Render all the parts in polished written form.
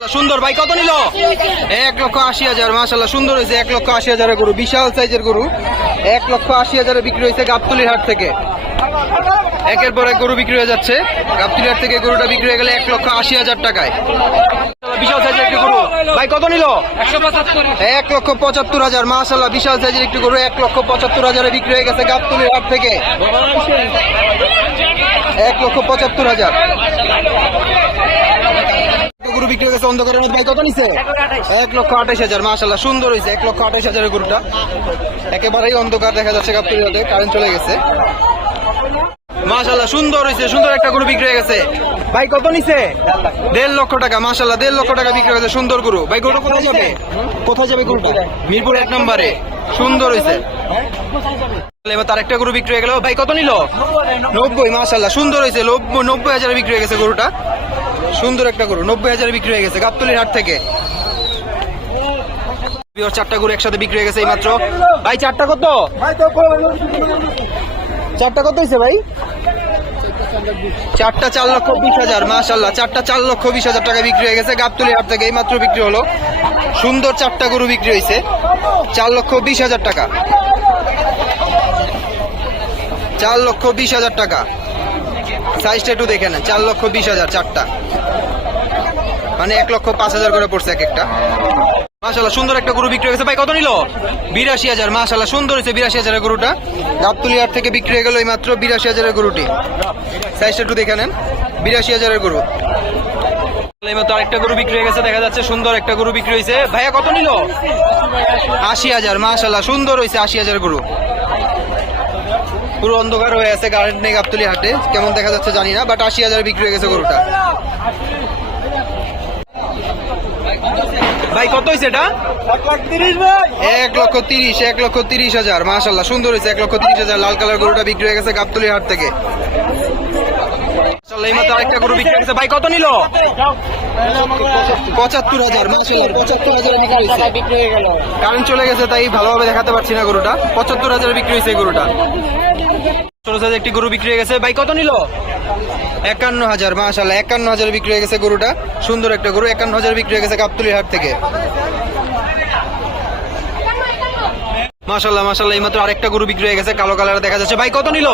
সুন্দর ভাই কত নিল? 1,80,000। মাশাআল্লাহ সুন্দর হয়েছে। 1,80,000 গরু, বিশাল সাইজের গরু। 1,80,000 বিক্রি হয়েছে গাবতলীর হাট থেকে। একের পর এক গরু বিক্রি হয়ে যাচ্ছে গাবতলীর হাট থেকে। গরুটা বিক্রি হয়ে গেলে 1,80,000 টাকায়। বিশাল সাইজের একটি গরু ভাই কত নিল? 1,75,000। মাশাআল্লাহ বিশাল সাইজের একটি গরু 1,75,000 বিক্রি হয়ে গেছে গাবতলীর হাট থেকে। 1,75,000 গরু বিক্রি হয়ে গেছে অন্ধকারের মধ্যে। ভাই কত নিছে? 1,28,000। মাশাআল্লাহ সুন্দর হয়েছে। 1,28,000 গরুটা একেবারেই অন্ধকার দেখা যাচ্ছে গাবতলীর হাটে, কারেন্ট চলে গেছে। মাশাআল্লাহ সুন্দর হয়েছে। সুন্দর একটা গরু বিক্রি হয়ে গেছে। ভাই কত নিছে? 1.5 লক্ষ টাকা। মাশাআল্লাহ 1.5 লক্ষ টাকা বিক্রি হয়ে গেছে। সুন্দর গরু। ভাই গরুটা কোথায় যাবে? কোথায় যাবে গরুটা? মিরপুর 1 নম্বরে। সুন্দর হয়েছে। এবার তার একটা গরু বিক্রি হয়ে গেল। ভাই কত নিল? 90। মাশাআল্লাহ সুন্দর হয়েছে। 90,000 বিক্রি হয়ে গেছে গরুটা। সুন্দর একটা গরু 90,000 বিক্রি হয়ে গেছে গাবতলীর হাট থেকে। 4টা গরু একসাথে বিক্রি হয়ে গেছে এই মাত্র। ভাই চারটা কত? চারটা কত হয়েছে ভাই? চারটা 4,20,000। মাশাআল্লাহ চারটা 4,20,000 টাকা বিক্রি হয়ে গেছে গাবতলীর হাট থেকে। এই মাত্র বিক্রি হলো। সুন্দর চারটা গরু বিক্রি হয়েছে 4,20,000 টাকা। 4,20,000 টাকা। সাইজটা একটু দেখে নেন। 4,20,000 চারটা, মানে 1,05,000 করে পড়ছে এক একটা। মাশাআল্লাহ সুন্দর একটা গরু বিক্রি হয়ে গেছে। ভাই কত নিল? 82,000। মাশাআল্লাহ সুন্দর হয়েছে। 82,000 গরুটা গাবতলীর হাট থেকে বিক্রি হয়ে গেল এই মাত্র। 82,000 গরুটি সাইজটা একটু দেখে নেন। 82,000 গরু। এই মাত্র আরেকটা গরু বিক্রি হয়ে গেছে দেখা যাচ্ছে। সুন্দর একটা গরু বিক্রি হয়েছে। ভাইয়া কত নিল? 80,000। মাশাআল্লাহ সুন্দর হয়েছে। 80,000 গরু। পুরো অন্ধকার হয়ে আছে, কারেন্ট নেই গাবতলী হাটে, কেমন দেখা যাচ্ছে জানি না, বাট 80,000 বিক্রি হয়ে গেছে গরুটা। ভাই কত হয়েছে এটা? 1,30,000। মাশাআল্লাহ সুন্দর হয়েছে। 1,30,000 লাল কালার গরুটা বিক্রি হয়ে গেছে গাবতলী হাট থেকে। এই মতো আরেকটা গরু বিক্রি হয়ে গেছে। ভাই কত নিল? 75,000। মাশাআল্লাহ 75,000 বিক্রি হয়ে গেল। কারেন্ট চলে গেছে তাই ভালোভাবে দেখাতে পারছি না গরুটা। 75,000 বিক্রি হয়েছে এই গরুটা। ছোট সাইজ একটি গরু বিক্রি হয়ে গেছে। ভাই কত নিল? 51,000। মাশাআল্লাহ 51,000 বিক্রি হয়ে গেছে গরুটা। সুন্দর একটা গরু 51,000 বিক্রি হয়ে গেছে গাবতলীর হাট থেকে। মাশাআল্লাহ মাশাআল্লাহ এই মাত্র আরেকটা গরু বিক্রি হয়ে গেছে, কালো কালার দেখা যাচ্ছে। ভাই কত নিল?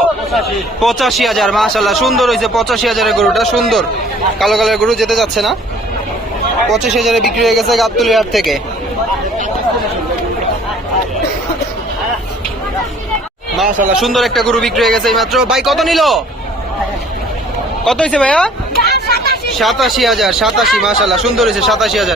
85,000। মাশাআল্লাহ সুন্দর হয়েছে। 85,000 গরুটা সুন্দর কালো কালার গরু, যেতে যাচ্ছে না। 85,000 বিক্রি হয়ে গেছে গাবতলীর হাট থেকে। মাশাআল্লাহ সুন্দর একটা গরু বিক্রি হয়ে গেছে এই মাত্র। ভাই কত নিল? কত হয়েছে ভাইয়া? 87,000। 87। মাশাআল্লাহ সুন্দর হয়েছে। 87,000।